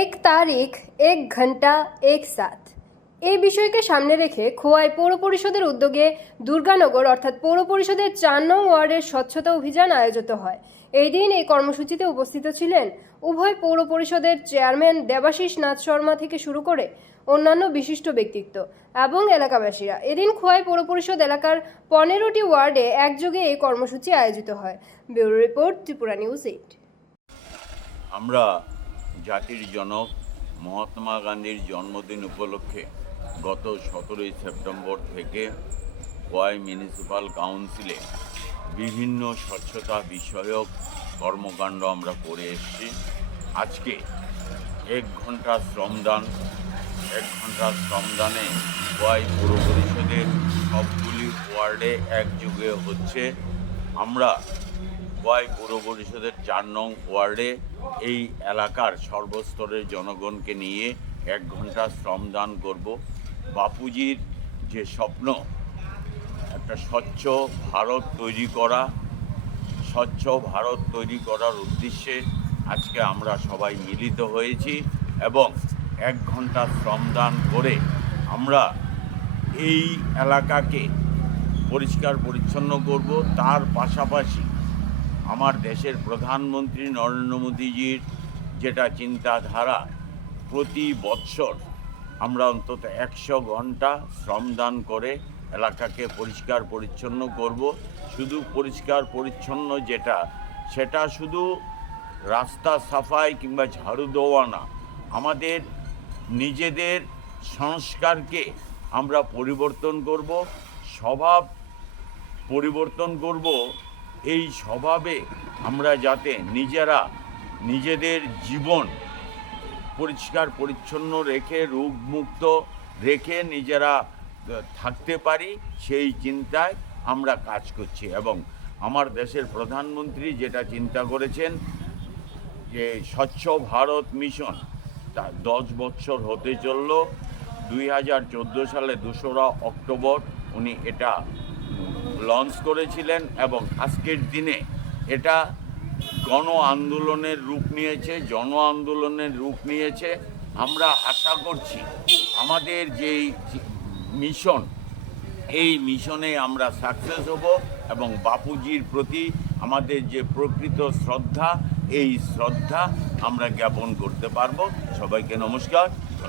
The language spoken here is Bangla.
এক তারিখ, এক ঘণ্টা এক সাথ এই বিষয়কে সামনে রেখে খোয়াই পৌর পরিষদের উদ্যোগে দুর্গানগর অর্থাৎ পৌর পরিষদের চার নং ওয়ার্ডের স্বচ্ছতা অভিযান আয়োজিত হয়। এই দিন এই কর্মসূচিতে উপস্থিত ছিলেন উভয় পৌর পরিষদের চেয়ারম্যান দেবাশিস নাথ শর্মা থেকে শুরু করে অন্যান্য বিশিষ্ট ব্যক্তিত্ব এবং এলাকাবাসীরা। এদিন খোয়াই পৌর পরিষদ এলাকার পনেরোটি ওয়ার্ডে একযোগে এই কর্মসূচি আয়োজিত হয়। Bureau report Tripura news eight. আমরা জাতির জনক মহাত্মা গান্ধীর জন্মদিন উপলক্ষে গত সতেরোই সেপ্টেম্বর থেকে ওয়াই মিউনিসিপ্যাল কাউন্সিলে বিভিন্ন স্বচ্ছতা বিষয়ক কর্মকাণ্ড আমরা করে এসেছি। আজকে এক ঘণ্টা শ্রমদান এক ঘণ্টা শ্রমদানে ওয়াই পৌর পরিষদের সবগুলি ওয়ার্ডে একযোগে হচ্ছে। আমরা ওয়াই পৌর পরিষদের চার নং ওয়ার্ডে এই এলাকার সর্বস্তরের জনগণকে নিয়ে এক ঘণ্টা শ্রমদান করব। বাপুজির যে স্বপ্ন, একটা স্বচ্ছ ভারত তৈরি করা, স্বচ্ছ ভারত তৈরি করার উদ্দেশ্যে আজকে আমরা সবাই মিলিত হয়েছি এবং এক ঘণ্টা শ্রমদান করে আমরা এই এলাকাকে পরিষ্কার পরিচ্ছন্ন করব। তার পাশাপাশি আমার দেশের প্রধানমন্ত্রী নরেন্দ্র মোদীজির যেটা চিন্তাধারা, প্রতি বৎসর আমরা অন্তত একশো ঘণ্টা শ্রমদান করে এলাকাকে পরিষ্কার পরিচ্ছন্ন করব। শুধু পরিষ্কার পরিচ্ছন্ন যেটা, সেটা শুধু রাস্তা সাফাই কিংবা ঝাড়ু দেওয়া না, আমাদের নিজেদের সংস্কারকে আমরা পরিবর্তন করব, স্বভাব পরিবর্তন করব এই স্বভাবে আমরা যাতে নিজেরা নিজেদের জীবন পরিষ্কার, পরিচ্ছন্ন রেখে, রোগমুক্ত রেখে নিজেরা থাকতে পারি, সেই চিন্তায় আমরা কাজ করছি। এবং আমার দেশের প্রধানমন্ত্রী যেটা চিন্তা করেছেন যে স্বচ্ছ ভারত মিশন, তা দশ বছর হতে চলল। দুই হাজার চোদ্দ সালে দোসরা অক্টোবর উনি এটা লঞ্চ করেছিলেন এবং আজকের দিনে এটা গণ আন্দোলনের রূপ নিয়েছে, জন আন্দোলনের রূপ নিয়েছে। আমরা আশা করছি আমাদের যেই মিশন, এই মিশনে আমরা সাকসেস হব এবং বাপুজির প্রতি আমাদের যে প্রকৃত শ্রদ্ধা, এই শ্রদ্ধা আমরা জ্ঞাপন করতে পারব। সবাইকে নমস্কার।